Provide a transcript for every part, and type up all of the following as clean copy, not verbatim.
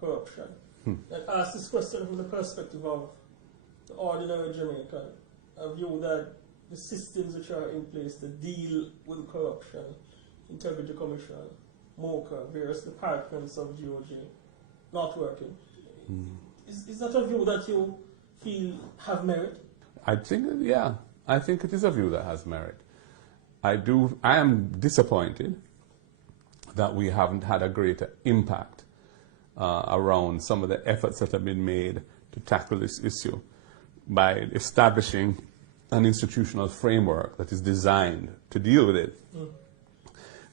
Corruption. I ask this question from the perspective of the ordinary Jamaican, a view that the systems which are in place to deal with corruption, Integrity Commission, MOCA, various departments of GOG, not working. Is that a view that you feel have merit? I think, yeah, I think it is a view that has merit. I am disappointed that we haven't had a greater impact around some of the efforts that have been made to tackle this issue by establishing an institutional framework that is designed to deal with it.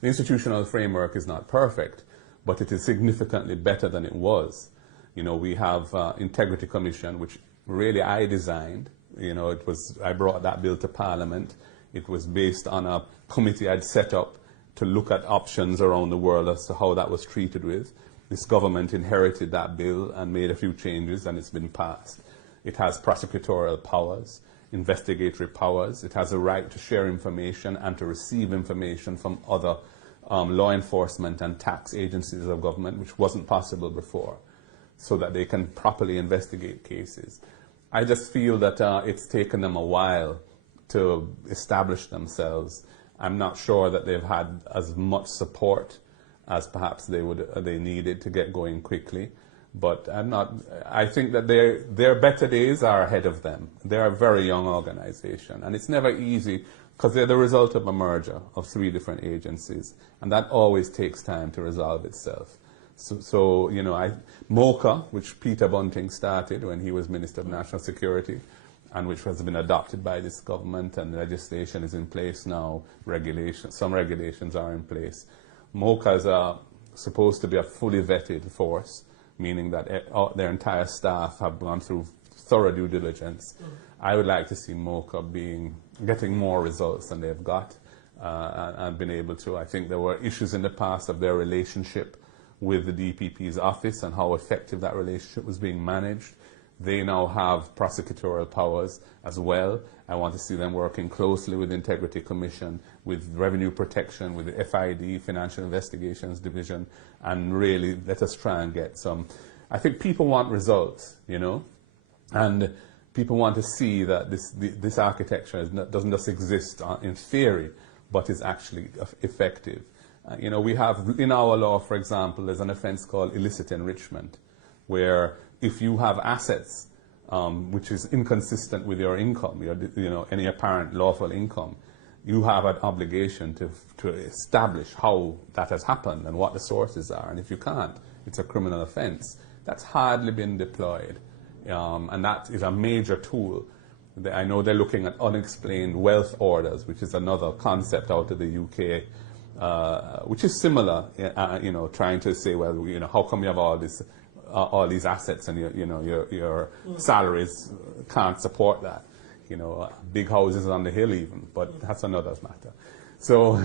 The institutional framework is not perfect, but it is significantly better than it was. You know, we have Integrity Commission, which really I designed. You know, I brought that bill to Parliament. It was based on a committee I'd set up to look at options around the world as to how that was treated with. This government inherited that bill and made a few changes, and it's been passed. It has prosecutorial powers, investigatory powers. It has a right to share information and to receive information from other law enforcement and tax agencies of government, which wasn't possible before, so that they can properly investigate cases. I just feel that it's taken them a while to establish themselves. I'm not sure that they've had as much support as perhaps they needed to get going quickly. But I think that their better days are ahead of them. They're a very young organization, and it's never easy because they're the result of a merger of 3 different agencies, and that always takes time to resolve itself. So you know, MOCA, which Peter Bunting started when he was Minister of National Security, and which has been adopted by this government, and legislation is in place now, some regulations are in place. MOCA is supposed to be a fully vetted force, meaning that their entire staff have gone through thorough due diligence. I would like to see MOCA getting more results than they've got and been able to. I think there were issues in the past of their relationship with the DPP's office and how effective that relationship was being managed. They now have prosecutorial powers as well. I want to see them working closely with the Integrity Commission, with Revenue Protection, with the FID, Financial Investigations Division, and really let us try and get some. I think people want results, you know, and people want to see that this architecture doesn't just exist in theory, but is actually effective. You know, we have in our law, for example, there's an offense called illicit enrichment, where if you have assets which is inconsistent with your income, any apparent lawful income, you have an obligation to establish how that has happened and what the sources are. And if you can't, it's a criminal offense. That's hardly been deployed, and that is a major tool. I know they're looking at unexplained wealth orders, which is another concept out of the UK. Which is similar, trying to say, well, how come you have all these assets and your salaries can't support that? Big houses on the hill even, but that's another matter. So,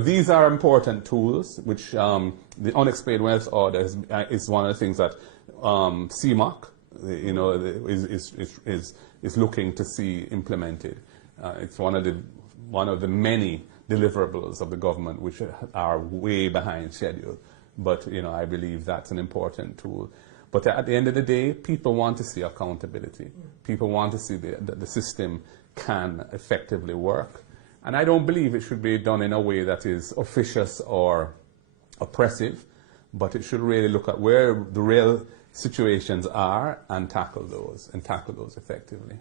these are important tools. Which the unexplained wealth order is one of the things that CMOC, is looking to see implemented. It's one of the many deliverables of the government which are way behind schedule. But, I believe that's an important tool. But at the end of the day, people want to see accountability. People want to see that the system can effectively work. And I don't believe it should be done in a way that is officious or oppressive, but it should really look at where the real situations are and tackle those effectively.